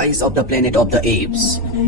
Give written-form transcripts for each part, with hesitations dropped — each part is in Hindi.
Rise of the planet of the apps.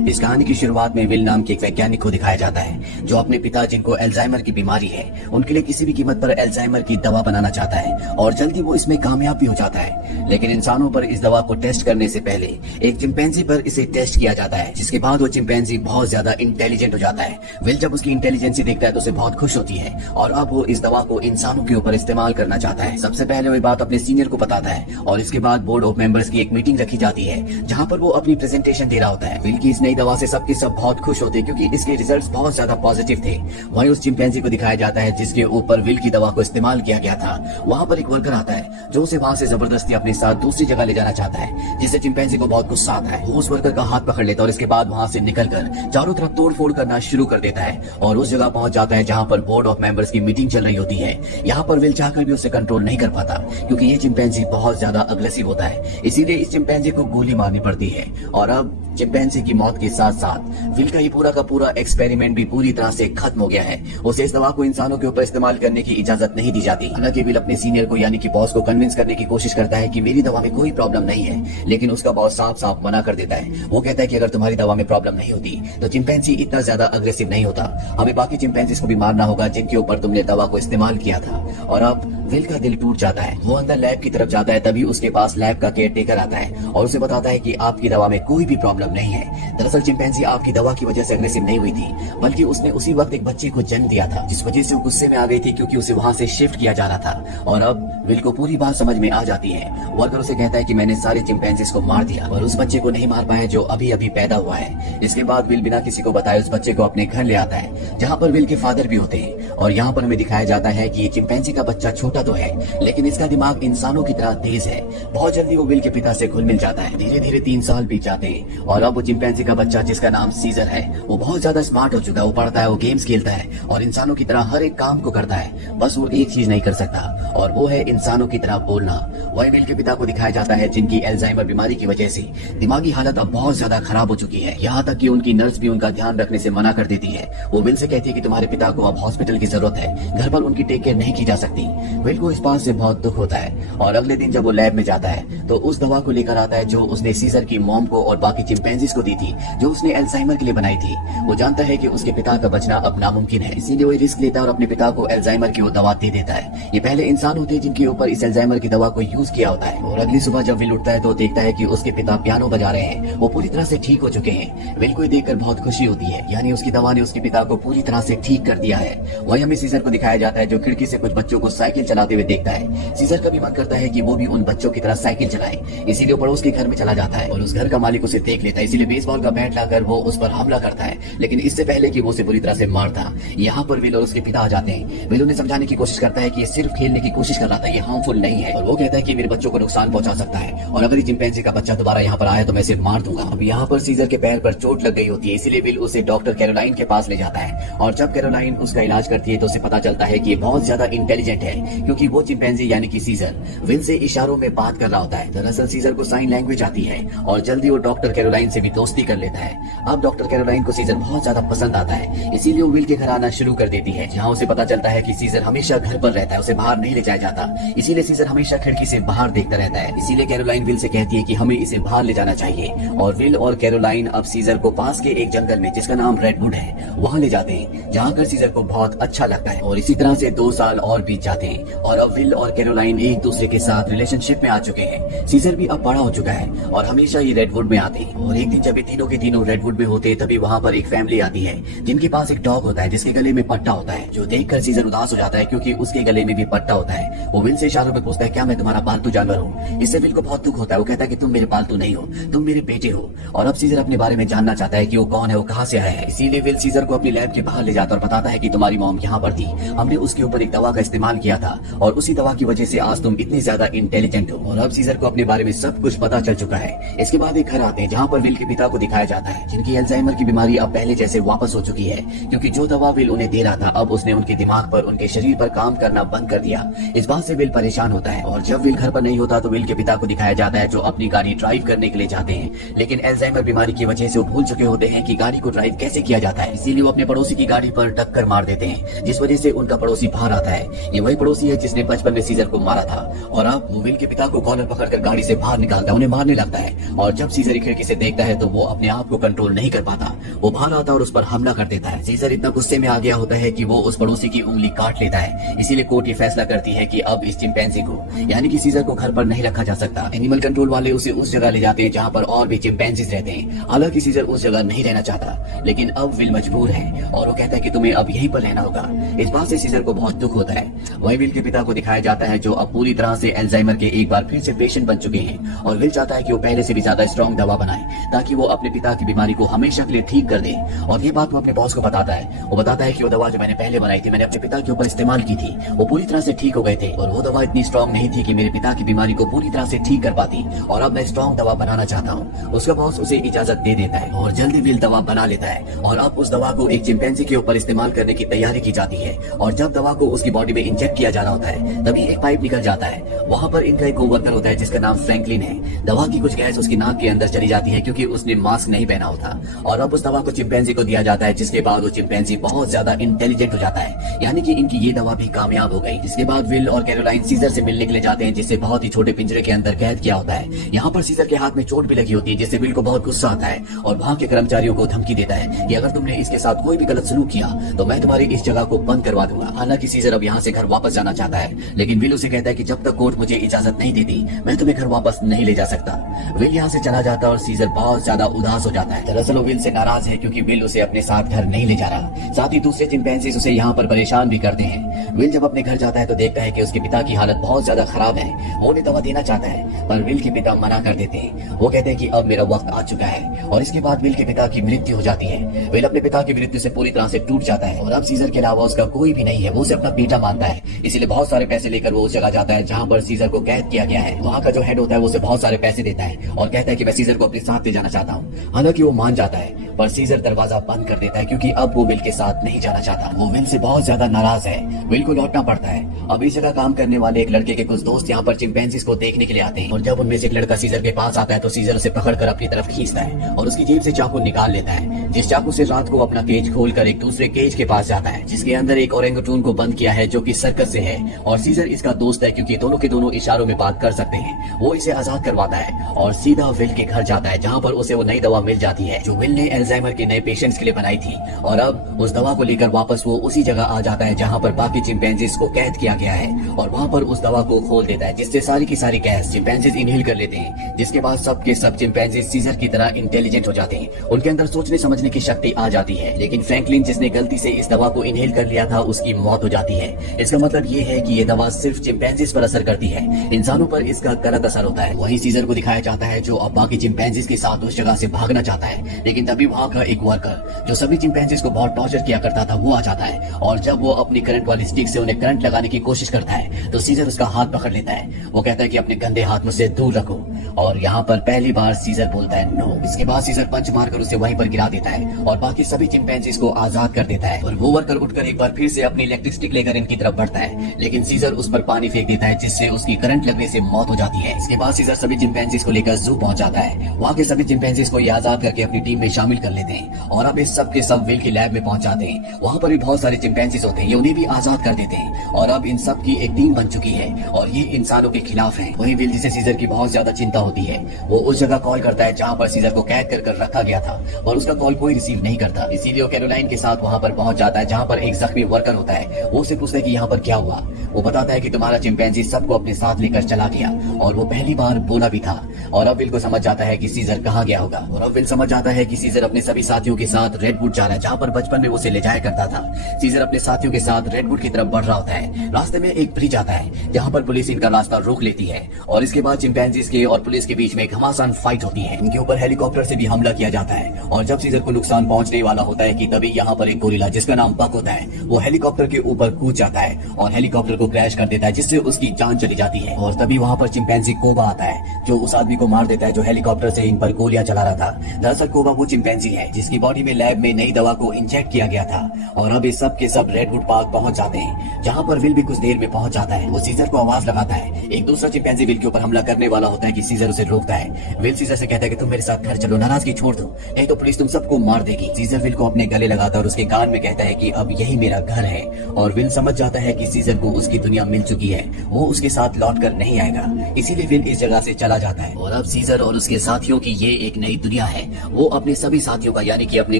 इस कहानी की शुरुआत में विल नाम के एक वैज्ञानिक को दिखाया जाता है जो अपने पिता जिनको अल्जाइमर की बीमारी है उनके लिए किसी भी कीमत पर अल्जाइमर की दवा बनाना चाहता है और जल्दी वो इसमें कामयाब भी हो जाता है। लेकिन इंसानों पर इस दवा को टेस्ट करने से पहले एक चिंपैंजी पर इसे टेस्ट किया जाता है, जिसके बाद वो चिंपैंजी बहुत ज्यादा इंटेलिजेंट हो जाता है। विल जब उसकी इंटेलिजेंसी देखता है तो उसे बहुत खुश होती है और अब वो इस दवा को इंसानों के ऊपर इस्तेमाल करना चाहता है। सबसे पहले वो बात अपने सीनियर को बताता है और इसके बाद बोर्ड ऑफ मेंबर्स की एक मीटिंग रखी जाती है जहाँ पर वो अपनी प्रेजेंटेशन दे रहा होता है। विल की इस नई दवा से सबके सब बहुत खुश होते हैं क्योंकि इसके रिजल्ट्स बहुत ज्यादा पॉजिटिव थे। वहीं उस चिंपैंजी को दिखाया जाता है जिसके ऊपर विल की दवा को इस्तेमाल किया गया था। वहाँ पर एक वर्कर आता है जो उसे वहाँ से जबरदस्ती अपने साथ दूसरी जगह ले जाना चाहता है, जिससे चिंपैंजी को बहुत गुस्सा आता है। वो उस वर्कर का हाथ पकड़ लेता है और इसके बाद वहाँ से निकलकर चारों तरफ तोड़ फोड़ करना शुरू कर देता है और उस जगह पहुंच जाता है जहाँ पर बोर्ड ऑफ मेंबर्स की मीटिंग चल रही होती है। यहाँ पर विल चाहकर भी उसे कंट्रोल नहीं कर पाता क्योंकि ये चिंपैंजी बहुत ज्यादा अग्रेसिव होता है, इसीलिए इस चिंपैंजी को गोली मारनी पड़ती है। और अब चिंपैंजी की मौत के साथ साथ विल का ये पूरा का पूरा एक्सपेरिमेंट भी पूरी तरह से खत्म हो गया है। उसे इस दवा को इंसानों के ऊपर इस्तेमाल करने की इजाजत नहीं दी जाती। हालांकि विल अपने सीनियर को यानी कि बॉस को कन्विंस करने की कोशिश करता है कि मेरी दवा में कोई प्रॉब्लम नहीं है, लेकिन उसका बॉस साफ साफ मना कर देता है। वो कहता है कि अगर तुम्हारी दवा में प्रॉब्लम नहीं होती तो चिंपैंजी इतना ज्यादा अग्रेसिव नहीं होता, हमें बाकी चिंपैंजीज को भी मारना होगा जिनके ऊपर तुमने दवा को इस्तेमाल किया था। और अब विल का दिल टूट जाता है। वो अंदर लैब की तरफ जाता है, तभी उसके पास लैब का केयर टेकर आता है और उसे बताता है कि आपकी दवा में कोई भी प्रॉब्लम नहीं है। दरअसल चिंपैंजी आपकी दवा की वजह से अग्रेसिव नहीं हुई थी, बल्कि उसने उसी वक्त एक बच्चे को जन्म दिया था, जिस वजह से वो गुस्से में आ गई थी क्योंकि उसे वहाँ से शिफ्ट किया जाना था। और अब विल को पूरी बात समझ में आ जाती है। वर्कर उसे कहता है कि मैंने सारे चिंपैंजीज को मार दिया और उस बच्चे को नहीं मार पाया जो अभी अभी पैदा हुआ है। इसके बाद विल बिना किसी को बताए उस बच्चे को अपने घर ले आता है जहाँ पर विल के फादर भी होते हैं। और यहाँ पर हमें दिखाया जाता है कि ये चिंपैंजी का बच्चा छोटा तो है लेकिन इसका दिमाग इंसानों की तरह तेज है। बहुत जल्दी वो विल के पिता से घुल मिल जाता है। धीरे धीरे 3 साल बीत जाते हैं और अब वो चिंपैंजी का बच्चा जिसका नाम सीजर है वो बहुत ज्यादा स्मार्ट हो चुका है। वो पढ़ता है, वो गेम्स खेलता है और इंसानों की तरह हर एक काम को करता है। बस वो एक चीज नहीं कर सकता और वो है इंसानों की तरह बोलना। वही विल के पिता को दिखाया जाता है जिनकी अल्जाइमर बीमारी की वजह से दिमागी हालत अब बहुत ज्यादा खराब हो चुकी है। यहाँ तक कि उनकी नर्स भी उनका ध्यान रखने से मना कर देती है। वो विल से कहती है कि तुम्हारे पिता को अब हॉस्पिटल की जरूरत है, घर पर उनकी टेक केयर नहीं की जा सकती। विल को इस बात से बहुत दुख होता है और अगले दिन जब वो लैब में जाता है तो उस दवा को लेकर आता है जो उसने सीजर की मॉम को और बाकी चिंपैंजीज को दी थी, जो उसने अल्जाइमर के लिए बनाई थी। वो जानता है कि उसके पिता का बचना अब नामुमकिन है, इसीलिए वो रिस्क लेता है और अपने पिता को अल्जाइमर की वो दवा दे देता है। ये पहले इंसान होते हैं जिनके ऊपर इस अल्जाइमर की दवा को यूज किया होता है। और अगली सुबह जब विल उठता है तो देखता है कि उसके पिता पियानो बजा रहे हैं, वो पूरी तरह से ठीक हो चुके हैं। विल को देखकर बहुत खुशी होती है, यानी उसकी दवा ने उसके पिता को पूरी तरह से ठीक कर दिया है। वही हमें सीजर को दिखाया जाता है जो खिड़की से कुछ बच्चों को साइकिल चलाते हुए देखता है। सीजर का भी मन करता है कि वो भी उन बच्चों की तरह साइकिल चलाए, इसीलिए पड़ोस के घर में चला जाता है और उस घर का मालिक उसे देख लेता है, इसीलिए बेसबॉल का बैट लाकर वो उस पर हमला करता है, लेकिन इससे पहले कि वो उसे बुरी तरह से मारता। यहाँ पर विल और उसके पिता आ जाते हैं। विल उन्हें समझाने की कोशिश करता है कि ये सिर्फ खेलने की कोशिश कर रहा था, ये हार्मफुल नहीं है। और वो कहता है कि मेरे बच्चों को नुकसान पहुंचा सकता है और अगर ये चिंपैंजी का बच्चा दोबारा यहाँ पर आया तो मैं इसे मार दूंगा। अब यहाँ पर सीजर के पैर पर चोट लग गई होती है, इसीलिए विल उसे डॉक्टर कैरोलाइन के पास ले जाता है और जब कैरोलाइन उसका इलाज करती है तो उसे पता चलता है कि ये बहुत ज्यादा इंटेलिजेंट है क्योंकि वो चिंपैंजी यानी कि सीजर विल से इशारों में बात कर रहा होता है। दरअसल सीजर को साइन लैंग्वेज आती है और जल्दी वो डॉक्टर कैरोलाइन से भी दोस्ती कर लेता है। अब डॉक्टर कैरोलाइन को सीजर बहुत ज्यादा पसंद आता है, इसीलिए वो विल के घर आना शुरू कर देती है, जहाँ उसे पता चलता है कि सीजर हमेशा घर पर रहता है, उसे बाहर नहीं ले जाया जाता, इसीलिए सीजर हमेशा खिड़की से बाहर देखता रहता है। इसीलिए कैरोलाइन विल से कहती है कि हमें इसे बाहर ले जाना चाहिए और विल और कैरोलाइन अब सीजर को पास के एक जंगल में जिसका नाम रेडवुड है वहाँ ले जाते हैं, जहाँ कर सीजर को बहुत अच्छा लगता है। और इसी तरह से 2 साल और बीत जाते हैं और अब विल और कैरोलाइन एक दूसरे के साथ रिलेशनशिप में आ चुके हैं। सीजर भी अब बड़ा हो चुका है और हमेशा ही रेडवुड में आते हैं। और एक दिन जब ये तीनों के तीनों रेडवुड में होते तभी वहाँ पर एक फैमिली आती है जिनके पास एक डॉग होता है जिसके गले में पट्टा होता है, जो देखकर सीजर उदास हो जाता है क्योंकि उसके गले में भी पट्टा होता है। वो विल से इशारों में पूछता है क्या मैं तुम्हारा पालतू जानवर हूँ। इससे विल को बहुत दुख होता है। वो कहता है कि तुम मेरे पालतू नहीं हो, तुम मेरे बेटे हो। और अब सीजर अपने बारे में जानना चाहता है कि वो कौन है, वो कहाँ से आया है। इसीलिए विल सीजर को अपनी लैब के बाहर ले जाता और बताता है कि तुम्हारी मॉम यहाँ पर थी, हमने उसके ऊपर एक दवा का इस्तेमाल किया था और उसी दवा की वजह से आज तुम इतनी ज्यादा इंटेलिजेंट हो। और अब सीजर को अपने बारे में सब कुछ पता चल चुका है। इसके बाद एक घर आते हैं जहाँ पर विल के पिता को दिखाया जाता है जिनकी अल्जाइमर की बीमारी अब पहले जैसे वापस हो चुकी है क्योंकि जो दवा विल उन्हें दे रहा था अब उसने उनके दिमाग पर, उनके शरीर पर काम करना बंद कर दिया। इस बात से विल परेशान होता है और जब विल घर पर नहीं होता तो विल के पिता को दिखाया जाता है जो अपनी गाड़ी ड्राइव करने के लिए जाते हैं, लेकिन अल्जाइमर बीमारी की वजह से वो भूल चुके होते हैं कि गाड़ी को ड्राइव कैसे किया जाता है। इसीलिए वो अपने पड़ोसी की गाड़ी पर टक्कर मार देते हैं जिस वजह से उनका पड़ोसी बाहर आता है। ये वही पड़ोसी है जिसने बचपन में सीजर को मारा था। और अब वो विल के पिता को कॉलर पकड़कर गाड़ी से बाहर निकालता है, उन्हें मारने लगता है। और जब सीजर खिड़की से देखता है तो वो अपने आप को कंट्रोल नहीं कर पाता, वो बाहर आता है और उस पर हमला कर देता है। सीजर इतना गुस्से में आ गया होता है कि वो उस पड़ोसी की उंगली काट लेता है। इसीलिए कोर्ट ये फैसला करती है कि अब इस चिंपैंजी को यानी कि सीजर को घर पर नहीं रखा जा सकता। एनिमल कंट्रोल वाले उसे उस जगह ले जाते हैं जहाँ पर और भी चिंपैंजीज रहते हैं। हालांकि सीजर उस जगह नहीं रहना चाहता, लेकिन अब विल मजबूर है और वो कहता है कि तुम्हें अब यहीं पर रहना होगा। इस बात से सीजर को बहुत दुख होता है। वही विल के पिता को दिखाया जाता है जो अब पूरी तरह से अल्जाइमर के एक बार फिर से पेशेंट बन चुके हैं। और विल चाहता है कि वो पहले से भी ज्यादा स्ट्रॉन्ग दवा बनाए ताकि वो अपने पिता की बीमारी को हमेशा के लिए ठीक कर दे। और ये बात वो अपने बॉस को बताता है। वो बताता है कि वो दवा जो मैंने पहले बनाई थी, मैंने अपने पिता के ऊपर इस्तेमाल की थी, वो पूरी तरह से ठीक हो गए थे। और वो दवा इतनी स्ट्रॉन्ग नहीं थी कि मेरे पिता की बीमारी को पूरी तरह से ठीक कर पाती। और अब मैं स्ट्रॉन्ग दवा बनाना चाहता हूँ। उसका बॉस उसे इजाजत दे देता है और जल्दी विल दवा बना लेता है। और अब उस दवा को एक चिंपैंजी के ऊपर इस्तेमाल करने की तैयारी की जाती है। और जब दवा को उसकी बॉडी में इंजेक्ट किया जा रहा होता है तभी एक पाइप निकल जाता है। वहाँ पर इनका एक कोवर्कर होता है जिसका नाम फ्रैंकलिन है। दवा की कुछ गैस उसकी नाक के अंदर चली जाती है क्योंकि उसने मास्क नहीं पहना होता। और अब उस दवा को चिंपैंजी को दिया जाता है, जिसके बाद वो चिंपैंजी बहुत ज्यादा इंटेलिजेंट हो जाता है, यानी कि इनकी ये दवा भी कामयाब हो गई। इसके बाद विल और कैरोलाइन सीजर से मिलने के लिए जाते हैं, जिसे बहुत ही छोटे पिंजरे के अंदर कैद किया होता है। यहाँ पर सीजर के हाथ में चोट भी लगी होती है, जिससे विल को बहुत गुस्सा आता है और वहाँ के कर्मचारियों को धमकी देता है कि अगर तुमने इसके साथ कोई भी गलत सलूक किया तो मैं तुम्हारी इस जगह को बंद करवा दूंगा। हालांकि सीजर अब यहाँ से घर वापस जाना चाहता है, लेकिन विल उसे कहता है कि जब तक कोर्ट मुझे इजाजत नहीं देती मैं तुम्हें घर वापस नहीं ले जा सकता। विल यहाँ से चला जाता है और सीजर बहुत ज्यादा उदास हो जाता है। दरअसल वो विल से नाराज है क्योंकि विल उसे अपने साथ घर नहीं ले जा रहा। साथ ही दूसरे चिंपैंजीज उसे यहाँ पर परेशान भी करते हैं। विल जब अपने घर जाता है तो देखता है कि उसके पिता की हालत बहुत ज्यादा खराब है। वो उन्हें दवा देना चाहता है पर विल के पिता मना कर देते हैं। वो कहते हैं कि अब मेरा वक्त आ चुका है। और इसके बाद विल के पिता की मृत्यु हो जाती है। विल अपने पिता की मृत्यु से पूरी तरह से टूट जाता है और अब सीजर के अलावा उसका कोई भी नहीं है। वो उसे अपना बेटा मानता है, इसीलिए बहुत सारे पैसे लेकर वो उस जगह जाता है जहाँ पर सीजर को कैद किया गया है। वहाँ का जो हेड होता है वो उसे बहुत सारे पैसे देता है और कहता है कि मैं सीजर को अपने साथ ले जाना चाहता हूँ। हालांकि वो मान जाता है पर सीजर दरवाजा बंद कर देता है क्योंकि अब वो विल के साथ नहीं जाना चाहता। वो विल से बहुत ज्यादा नाराज है। विल को लौटना पड़ता है। अब इस जगह काम करने वाले एक लड़के के कुछ दोस्त यहाँ पर चिंपैंजीज को देखने के लिए आते हैं और जब उनमें से एक लड़का सीजर के पास आता है तो सीजर उसे पकड़कर अपनी तरफ खींचता है और उसकी जेब से चाकू निकाल लेता है, जिस चाकू से रात को अपना केज खोलकर एक दूसरे केज के पास जाता है जिसके अंदर एक ओरेंगुटून को बंद किया है जो कि सर्कस से है। और सीजर इसका दोस्त है क्योंकि दोनों के दोनों इशारों में बात कर सकते हैं। वो इसे आजाद करवाता है और सीधा विल के घर जाता है जहाँ पर उसे वो नई दवा मिल जाती है जो विल ने अल्जाइमर के नए पेशेंट्स के लिए बनाई थी। और अब उस दवा को लेकर वापस वो उसी जगह आ जाता है जहाँ पर बाकी चिंपैंजीज को कैद किया गया है और वहाँ पर उस दवा को खोल देता है जिससे सारी की सारी गैस चिंपैंजीज इनहेल कर लेते हैं, जिसके बाद सब के सब चिंपैंजीज सीजर की तरह इंटेलिजेंट हो जाते हैं। उनके अंदर सोचने समझने की शक्ति आ जाती है। लेकिन फ्रैंकलिन जिसने गलती से इस दवा को इनहेल कर लिया था उसकी मौत हो जाती है। इसका मतलब ये है कि ये दवा सिर्फ चिंपैंजीज पर असर करती है, इंसानों पर इसका गलत असर होता है। वहीं सीजर को दिखाया जाता है जो अब बाकी चिंपैंजीज के साथ उस जगह से भागना चाहता है, लेकिन तभी वहाँ का एक वर्कर जो सभी चिंपैंजीज को बहुत टॉर्चर किया करता था वो आ जाता है और जब वो अपनी करंट वाली स्टिक से उन्हें करंट लगाने की कोशिश करता है तो सीजर उसका हाथ पकड़ लेता है। वो कहता है कि अपने गंदे हाथ मुझसे दूर रखो और यहाँ पर पहली बार सीजर बोलता है नो। इसके बाद सीजर पंच मारकर उसे वहीं पर गिरा देता है और बाकी सभी चिंपैंजीज को आजाद कर देता है और वो वर्कर उठकर एक बार फिर से अपनी इलेक्ट्रिक स्टिक लेकर इनकी तरफ बढ़ता है, लेकिन सीजर उस पर पानी फेंक देता है जिससे उसकी करंट लगने से मौत हो जाती है। इसके बाद सीजर सभी चिंपैंजीज को लेकर जू पहुंच जाता है। वहाँ के सभी चिंपैंजीज को ये आजाद करके अपनी टीम में शामिल कर लेते हैं और अब इस सब के सब विल की लैब में पहुंच जाते हैं। वहाँ पर भी बहुत सारे चिंपैंजीज होते हैं, ये उन्हें भी आजाद कर देते हैं और अब इन सब की एक टीम बन चुकी है और ये इंसानों के खिलाफ है। वही विल जिसे सीजर की बहुत ज्यादा चिंता होती है वो उस जगह कॉल करता है जहाँ पर सीजर को कैद कर रखा गया था और उसका कॉल कोई रिसीव नहीं करता। इसीलिए वो कैरोलाइन के साथ वहाँ पर पहुंच जाता है जहाँ पर एक जख्मी वर्कर होता है। वो उसे पूछता है कि यहाँ पर क्या हुआ। वो बताता है कि तुम्हारा चिंपैंजी सबको अपने साथ लेकर चला गया और वो पहली बार बोला भी था। और अब विल को समझ जाता है कि सीजर कहाँ गया होगा और अब विल समझ जाता है कि सीजर अपने सभी साथियों के साथ रेडवुड जा रहा है जहाँ पर बचपन में उसे ले जाया करता था। सीजर अपने साथियों के साथ रेडवुड की तरफ बढ़ रहा होता है। रास्ते में एक ब्रिज आता है जहाँ पर पुलिस इनका रास्ता रोक लेती है और इसके बाद चिंपैंजीज के और पुलिस के बीच में घमासान फाइट होती है। इनके ऊपर हेलीकॉप्टर से भी हमला किया जाता है और जब सीजर को नुकसान पहुंचने वाला होता है कि तभी यहाँ पर एक गोरिल्ला जिसका नाम बक होता है वो हेलीकॉप्टर के ऊपर कूद जाता है और हेलीकॉप्टर को क्रैश कर देता है जिससे उसकी जान चली जाती है। और तभी वहाँ पर चिंपैंजी कोबा आता है जो उस आदमी को मार देता है जो हेलीकॉप्टर से इन पर गोलियां चला रहा था। दरअसल कोबा वो चिंपैंजी है जिसकी बॉडी में लैब में नई दवा को इंजेक्ट किया गया था। और अब इस सब के सब रेडवुड पार्क पहुंच जाते हैं जहाँ पर विल भी कुछ देर में पहुंच जाता है। वो सीजर को आवाज लगाता है। एक दूसरा चिंपैंजी विल के ऊपर हमला करने वाला होता है कि सीजर उसे रोकता है। विल सीजर से कहता है कि तुम मेरे साथ घर चलो, नाराजगी छोड़ दो, नहीं तो पुलिस तुम सबको मार देगी। सीजर विल को अपने गले लगाता है और उसके कान में कहता है कि अब यही मेरा घर है। और विल समझ जाता है कि सीजर को उसकी दुनिया मिल चुकी है, वो उसके साथ लौट कर नहीं आएगा। इसीलिए विल इस जगह से चला जाता है और अब सीजर और उसके साथियों की ये एक नई दुनिया है। वो अपने सभी साथियों का यानी कि अपने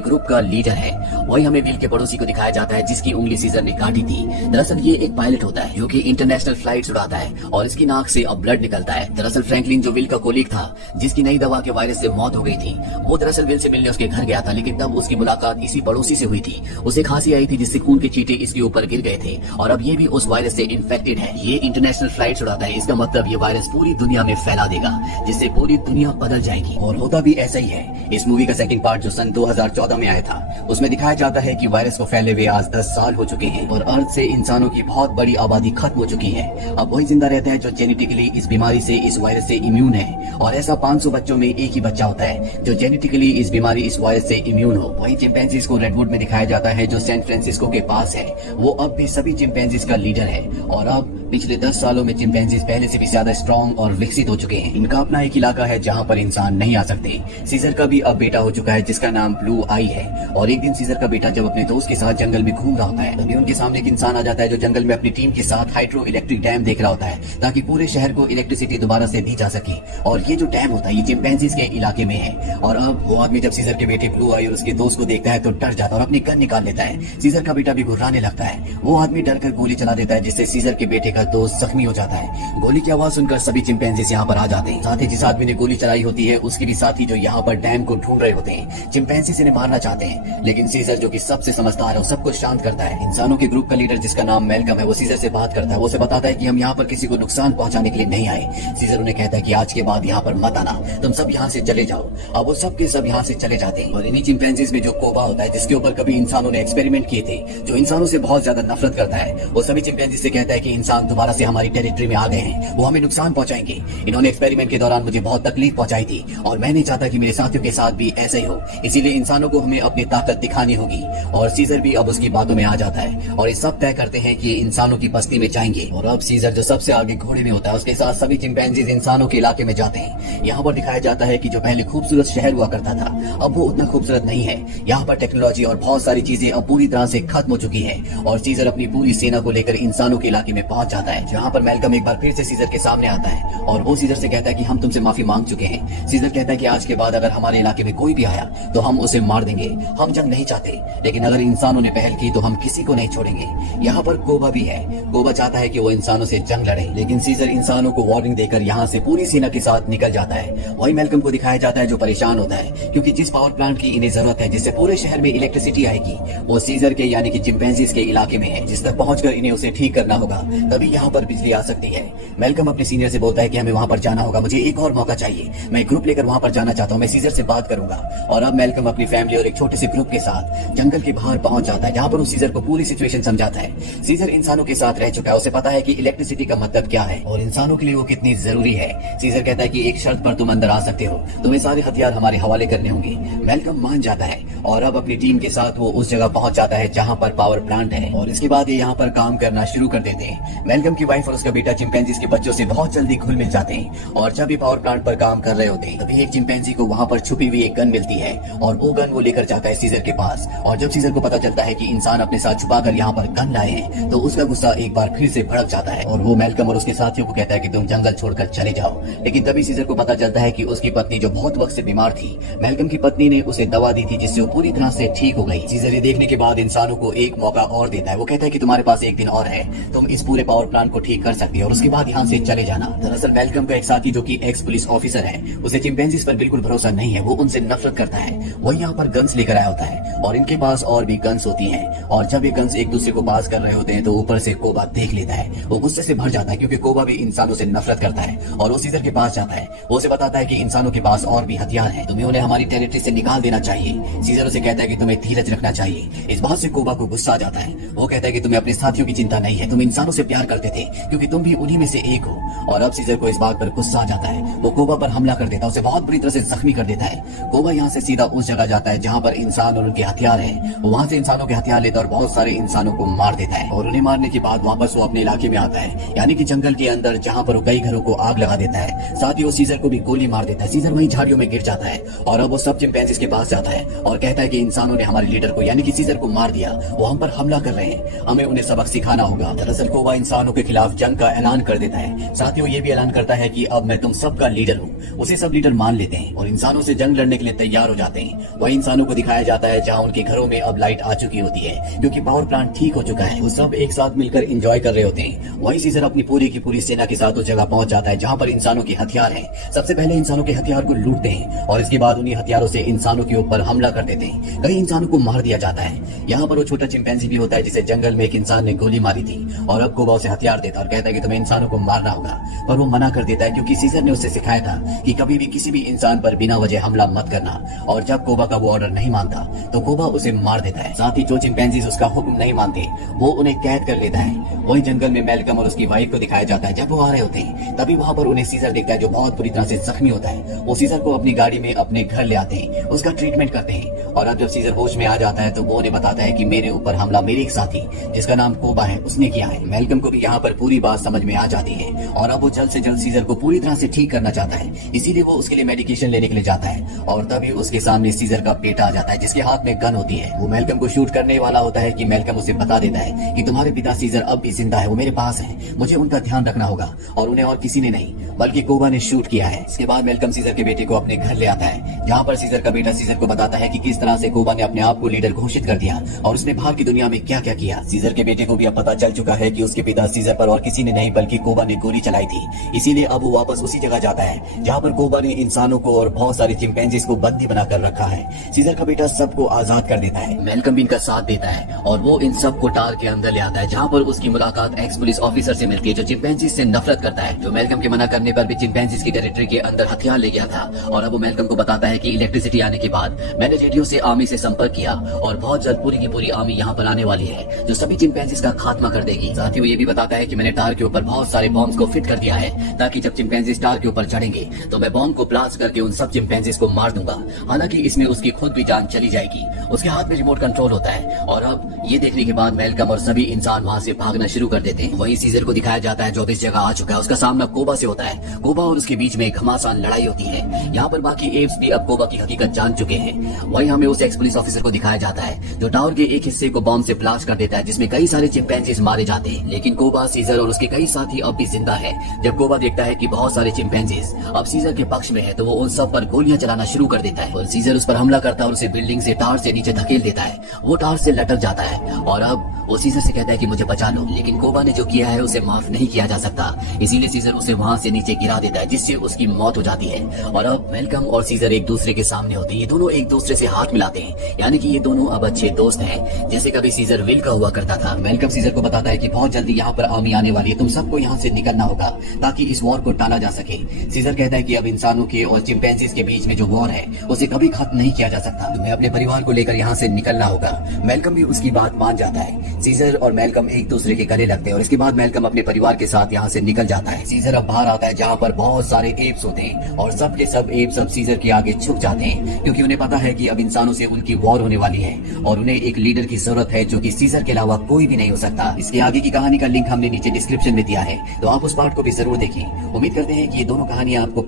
ग्रुप का लीडर है। वही हमें विल के पड़ोसी को दिखाया जाता है जिसकी उंगली सीजर ने काटी थी। दरअसल ये एक पायलट होता है जो कि इंटरनेशनल फ्लाइट उड़ाता है और इसकी नाक से अब ब्लड निकलता है। दरअसल फ्रैंकलिन जो विल का कोलीग था जिसकी नई दवा के वायरस से मौत हो गई थी, वो दरअसल विल से मिलने उसके घर गया था, लेकिन तब उसकी मुलाकात इसी पड़ोसी से हुई थी। उसे खांसी आई थी जिससे खून के छींटे इसके ऊपर गिर गए थे और अब ये भी उस वायरस से इन्फेक्टेड है। ये इंटरनेशनल फ्लाइट उड़ाता है, इसका मतलब ये वायरस पूरी दुनिया में फैला देगा जिससे पूरी दुनिया बदल जाएगी और होता भी ऐसा ही है। इस मूवी का सेकंड पार्ट जो सन 2014 में आया था उसमें दिखाया जाता है कि वायरस को फैले हुए आज 10 साल हो चुके हैं और अर्थ से इंसानों की बहुत बड़ी आबादी खत्म हो चुकी है। अब वही जिंदा रहता है जो जेनेटिकली इस बीमारी से, इस वायरस से इम्यून है और ऐसा 500 बच्चों में एक ही बच्चा होता है जो जेनेटिकली इस बीमारी, इस वायरस से इम्यून हो। वही चिंपैंजीज को रेडवुड में दिखाया जाता है जो सैन फ्रांसिस्को के पास है। वो अब भी सभी चिंपैंजीज का लीडर है और अब पिछले 10 सालों में चिंपैंजीज पहले से भी ज्यादा स्ट्रॉन्ग और विकसित हो चुके हैं। इनका अपना एक इलाका है जहाँ पर इंसान नहीं आ सकते। सीजर का भी अब बेटा हो चुका है जिसका नाम ब्लू आई है और एक दिन सीजर का बेटा जब अपने दोस्त के साथ जंगल में घूम रहा होता है तभी उनके सामने एक इंसान आ जाता है जो जंगल में अपनी टीम के साथ हाइड्रो इलेक्ट्रिक डैम देख रहा होता है ताकि पूरे शहर को इलेक्ट्रिसिटी दोबारा से दी जा सके। और ये जो डैम होता है ये चिंपैंजीज के इलाके में है और अब वो आदमी जब सीजर के बेटे ब्लू आई और उसके दोस्त को देखता है तो डर जाता है और अपनी गन निकाल लेता है। सीजर का बेटा भी घुर्राने लगता है। वो आदमी डर कर गोली चला देता है जिससे सीजर के बेटे का दोस्त जख्मी हो जाता है। गोली की आवाज सुनकर सभी चिंपैंजीज यहाँ पर आ जाते हैं। साथ ही जिस आदमी ने गोली चलाई होती है उसके भी साथी जो यहाँ पर डैम को ढूंढ रहे होते हैं चिंपैंजीज इन्हें मारना चाहते हैं, लेकिन सीजर जो कि सबसे समझदार है वो सबको शांत करता है। इंसानों के ग्रुप का लीडर जिसका नाम मेलकम है वो सीजर से बात करता है। वो उसे बताता है कि हम यहाँ पर किसी को नुकसान पहुंचाने के लिए नहीं आए। सीजर उन्हें कहता है कि आज के बाद यहाँ पर मत आना, तुम सब यहाँ से चले जाओ। अब वो सब के सब यहाँ से चले जाते हैं और इन्हीं चिंपैंजीज में जो कोबा होता है जिसके ऊपर कभी इंसानों ने एक्सपेरिमेंट किए थे, जो इंसानों से बहुत ज्यादा नफरत करता है, वो सभी चिंपैंजीज से कहता है कि इंसान दोबारा से हमारी टेरिटरी में आ गए हैं, वो हमें नुकसान पहुंचाएंगे। इन्होंने एक्सपेरिमेंट के दौरान मुझे बहुत तकलीफ पहुंचाई थी और मैं नहीं चाहता कि मेरे साथियों के साथ भी ऐसा ही हो, इसीलिए इंसानों को हमें अपनी ताकत दिखानी होगी। और सीजर भी अब उसकी बातों में आ जाता है और ये सब तय करते हैं कि इंसानों की बस्ती में जाएंगे। और अब सीजर जो सबसे आगे घोड़े में होता है उसके साथ सभी चिंपैंजीज इंसानों के इलाके में जाते हैं। यहाँ पर दिखाया जाता है कि जो पहले खूबसूरत शहर हुआ करता था अब वो उतना खूबसूरत नहीं है। यहाँ पर टेक्नोलॉजी और बहुत सारी चीजें अब पूरी तरह से खत्म हो चुकी है और सीजर अपनी पूरी सेना को लेकर इंसानों के इलाके में पहुंच जाता है, जहाँ पर मेलकम एक बार फिर से सीजर के सामने आता है और वो सीजर से कहता है कि हम तुमसे माफी मांग चुके हैं। सीजर कहता है कि आज के बाद अगर हमारे इलाके में कोई भी आया तो हम उसे मार देंगे। हम जंग नहीं चाहते, लेकिन अगर इंसानों ने पहल की तो हम किसी को नहीं छोड़ेंगे। यहाँ पर कोबा भी है। कोबा चाहता है कि वो इंसानों से जंग लड़े, लेकिन सीजर इंसानों को वार्निंग देकर यहाँ से पूरी सेना के साथ निकल जाता है। वही मेलकम को दिखाया जाता है जो परेशान होता है क्योंकि जिस पावर प्लांट की इन्हें जरूरत है जिससे पूरे शहर में इलेक्ट्रिसिटी आएगी वो सीजर के यानी कि चिंपैंजीज के इलाके में है, जिस तक पहुंचकर इन्हें उसे ठीक करना होगा, तभी यहाँ पर बिजली आ सकती है। मेलकम अपने सीनियर से बोलता है कि हमें वहाँ पर जाना होगा, मुझे एक और मौका चाहिए, मैं ग्रुप लेकर वहाँ पर जाना चाहता हूँ, मैं सीजर से बात करूंगा। और अब मेलकम अपनी फैमिली और एक छोटे से ग्रुप के साथ जंगल के बाहर पहुंच जाता है जहाँ पर वो सीजर को पूरी सिचुएशन समझाता है। सीजर इंसानों के साथ रह चुका है, उसे पता है कि इलेक्ट्रिसिटी का मतलब क्या है और इंसानों के लिए वो कितनी जरूरी है। सीजर कहता है कि एक शर्त पर तुम अंदर आ सकते हो, तुम्हें सारे हथियार हमारे हवाले करने होंगे। मेलकम मान जाता है और अब अपनी टीम के साथ वो उस जगह पहुंच जाता है जहाँ पर पावर प्लांट है और इसके बाद ये यहाँ पर काम करना शुरू कर देते हैं। मेलकम की वाइफ और उसका बेटा चिंपैंजीज के बच्चों से बहुत जल्दी घुल मिल जाते हैं और जब भी पावर प्लांट पर काम कर रहे होते हैं तभी एक चिंपैंजी को वहाँ पर छुपी हुई एक गन मिलती है और वो गन वो लेकर जाता है सीजर के पास। और जब सीजर को पता चलता है कि इंसान अपने साथ छुपाकर यहाँ पर गन लाए हैं तो उसका गुस्सा एक बार फिर से भड़क जाता है और वो मेलकम और उसके साथियों को कहता है कि तुम जंगल छोड़कर चले जाओ। लेकिन तभी सीजर को पता चलता है कि उसकी पत्नी जो बहुत वक्त से बीमार थी, मेलकम की पत्नी ने उसे दवा दी थी जिससे वो पूरी तरह से ठीक हो गई। सीजर ये देखने के बाद इंसानों को एक मौका और देता है। वो कहता है कि तुम्हारे पास एक दिन और है, तुम इस पूरे पावर प्लांट को ठीक कर सकती हो और उसके बाद यहाँ से चले जाना। दरअसल मेलकम का एक साथी जो कि एक्स पुलिस ऑफिसर है, उसे चिंपैंजीज पर बिल्कुल भरोसा नहीं है, वो उनसे नफरत करता है। वो यहाँ पर गन्स लेकर आया होता है और इनके पास और भी गन्स होती हैं और जब ये गन्स एक दूसरे को पास कर रहे होते हैं तो ऊपर से कोबा देख लेता है। वो गुस्से से भर जाता है क्योंकि कोबा भी इंसानों से नफरत करता है और वो सीजर के पास जाता है। वो उसे बताता है कि इंसानों के पास और भी हथियार हैं, तुम्हें उन्हें हमारी टेरिटरी से निकाल देना चाहिए। सीजर उसे कहता है कि तुम्हें धीरज रखना चाहिए। इस बात से कोबा को गुस्सा आ जाता है। वो कहता है कि तुम्हें अपने साथियों की चिंता नहीं है, तुम इंसानों से प्यार करते थे क्योंकि तुम भी उन्हीं में से एक हो। और अब सीजर को इस बात पर गुस्सा आ जाता है। वो कोबा पर हमला कर देता है, उसे बहुत बुरी तरह से जख्मी कर देता है। कोबा यहाँ से सीधा उस जगह जाता है जहाँ पर इंसान और उनके हथियार हैं। वो वहाँ से इंसानों के हथियार लेता है और बहुत सारे इंसानों को मार देता है। और उन्हें मारने के बाद वापस वो अपने इलाके में आता है, यानी कि जंगल के अंदर, जहाँ पर वो कई घरों को आग लगा देता है। साथ ही वो सीजर को भी गोली मार देता है। सीजर वहीं झाड़ियों में गिर जाता है और अब वो सब चिंपैंजीज के पास जाता है और कहता है कि इंसानों ने हमारे लीडर को यानी कि सीजर को मार दिया, वो हम पर हमला कर रहे हैं, हमें उन्हें सबक सिखाना होगा। दरअसल कोबा इंसानों के खिलाफ जंग का ऐलान कर देता है। साथ ही वो ये भी ऐलान करता है कि अब मैं तुम सबका लीडर हूँ। उसे सब लीडर मान लेते हैं और इंसानों से जंग लड़ने के लिए तैयार हो जाते हैं। वही इंसानों को दिखाया जाता है जहाँ उनके घरों में अब लाइट आ चुकी होती है क्योंकि पावर प्लांट ठीक हो चुका है। वो सब एक साथ मिलकर एंजॉय कर रहे होते हैं। वही सीजर अपनी पूरी की पूरी सेना के साथ उस जगह पहुंच जाता है जहाँ पर इंसानों के हथियार हैं। सबसे पहले इंसानों के हथियार को लूटते हैं और इसके बाद उन्हीं हथियारों से इंसानों के ऊपर हमला कर देते हैं। कई इंसानों को मार दिया जाता है। यहाँ पर वो छोटा चिंपैंजी भी होता है जिसे जंगल में एक इंसान ने गोली मारी थी और अब कोबा उसे हथियार देता है और कहता है कि तुम्हें इंसानों को मारना होगा, पर वो मना कर देता है क्योंकि सीजर ने उसे सिखाया था कि कभी भी किसी भी इंसान पर बिना वजह हमला मत करना। और जब कोबा का वो ऑर्डर नहीं मानता तो कोबा उसे मार देता है। साथ ही जो चिंपैंजीज उसका हुक्म नहीं मानते वो उन्हें कैद कर लेता है। वही जंगल में मैल्कम और उसकी वाइफ को दिखाया जाता है। जब वो आ रहे होते हैं तभी वहाँ पर उन्हें सीजर दिखता है जो बहुत बुरी तरह से जख्मी होता है। वो सीजर को अपनी गाड़ी में अपने घर ले आते हैं, उसका ट्रीटमेंट करते हैं और अब जब सीजर होश में आ जाता है तो वो उन्हें बताता है कि मेरे ऊपर हमला मेरे एक साथी जिसका नाम कोबा है उसने किया है। मैल्कम को भी यहाँ पर पूरी बात समझ में आ जाती है और अब वो जल्द से जल्द सीजर को पूरी तरह से ठीक करना चाहता है, इसीलिए वो उसके लिए मेडिकेशन लेने के लिए जाता है। और तभी उसके सामने सीजर का बेटा आ जाता है जिसके हाथ में गन होती है। वो मैल्कम को शूट करने वाला होता है कि मैल्कम उसे बता देता है कि तुम्हारे पिता सीजर अब भी जिंदा है, वो मेरे पास है, मुझे उनका ध्यान रखना होगा। और उन्हें और किसी ने नहीं बल्कि कोबा ने शूट किया है। इसके बाद मैल्कम सीजर के बेटे को अपने घर ले आता है जहाँ पर सीजर का बेटा सीजर को बताता है कि किस तरह से कोबा ने अपने आप को लीडर घोषित कर दिया और उसने बाहर की दुनिया में क्या क्या किया। सीजर के बेटे को भी अब पता चल चुका है कि उसके पिता सीजर पर और किसी ने नहीं बल्कि कोबा ने गोली चलाई थी, इसीलिए अब वो वापस उसी जगह जाता है जहाँ पर कोबा ने इंसानों को और बहुत सारे चिंपैंजीज को बंदी बनाकर रखा है। सीजर का बेटा सबको आजाद कर देता है। मैल्कम भी इनका साथ देता है और वो इन सबको टार के अंदर ले आता है जहाँ पर उसकी मुलाकात एक्स पुलिस ऑफिसर से मिलती है जो चिंपैंजीज से नफरत करता है, जो मैल्कम के मना करने पर भी चिंपैंजीज की टेरिटरी के अंदर हथियार ले गया था। और अब वो मैल्कम को बताता है कि इलेक्ट्रिसिटी आने के बाद मैंने रेडियो से आर्मी से संपर्क किया और बहुत जल्द पूरी की पूरी आर्मी यहाँ पर आने वाली है जो सभी चिंपैंजीज का खात्मा कर देगी। साथ ही वो ये भी बताता है कि मैंने टार के ऊपर बहुत सारे बॉम्ब्स को फिट कर दिया है ताकि जब चिंपैंजीज टार के ऊपर चढ़ेंगे तो मैं बॉम्ब को ब्लास्ट करके उन सब चिंपैंजीज को मार दूंगा। हालांकि इसमें उसकी खुद भी जान चली जाएगी। उसके हाथ में रिमोट कंट्रोल होता है और अब ये देखने के बाद मैल्कम और सभी इंसान वहाँ से भागना शुरू कर देते हैं। वही सीजर को दिखाया जाता है जो इस जगह आ चुका है। उसका सामना कोबा से होता है। कोबा और उसके बीच में एक घमासान लड़ाई होती है। यहाँ पर बाकी एप्स भी अब कोबा की हकीकत जान चुके हैं। वही हमें उस एक्स पुलिस ऑफिसर को दिखाया जाता है जो टावर के एक हिस्से को बॉम्ब से ब्लास्ट कर देता है जिसमें कई सारे चिंपैंजीज मारे जाते हैं। लेकिन कोबा, सीजर और उसके कई साथी अब भी जिंदा है। जब कोबा देखता है कि बहुत सारे चिंपैंजीज अब सीजर के पक्ष में है तो वो उन सब पर गोलियां चलाना शुरू कर देता है और सीजर उस पर हमला करता है और उसे बिल्डिंग से टावर से नीचे धकेल देता है। वो टावर से लटक जाता है और अब वो सीजर से कहता है कि मुझे बचा लो, लेकिन कोबा ने जो किया है उसे माफ नहीं किया जा सकता, इसीलिए सीजर उसे वहाँ से नीचे गिरा देता है जिससे उसकी मौत हो जाती है। और अब मैल्कम और सीजर एक दूसरे के सामने होते हैं। ये दोनों एक दूसरे से हाथ मिलाते हैं, यानी कि ये दोनों अब अच्छे दोस्त हैं जैसे कभी सीजर विल का हुआ करता था। मैल्कम सीजर को बताता है कि बहुत जल्दी यहाँ पर आर्मी आने वाली है, तुम सबको यहाँ से निकलना होगा ताकि इस वॉर को टाला जा सके। सीजर कहता है कि अब इंसानों के और चिंपैंजीज के बीच में जो वॉर है उसे कभी खत्म नहीं किया जा सकता, तुम्हें अपने परिवार को लेकर यहाँ से निकलना होगा। मैल्कम भी उसकी बात मान जाता है। सीजर और मैल्कम एक दूसरे के गले लगते हैं और इसके बाद मैल्कम अपने परिवार के साथ यहाँ से निकल जाता है। सीजर अब बाहर आता है जहाँ पर बहुत सारे एप्स होते हैं और सब के सब एप्स अब सीजर के आगे झुक जाते हैं क्योंकि उन्हें पता है कि अब इंसानों से उनकी वॉर होने वाली है और उन्हें एक लीडर की जरूरत है जो कि सीजर के अलावा कोई भी नहीं हो सकता। इसके आगे की कहानी का लिंक हमने नीचे डिस्क्रिप्शन में दिया है, तो आप उस पार्ट को भी जरूर देखें। उम्मीद करते हैं कि ये दोनों कहानियां आपको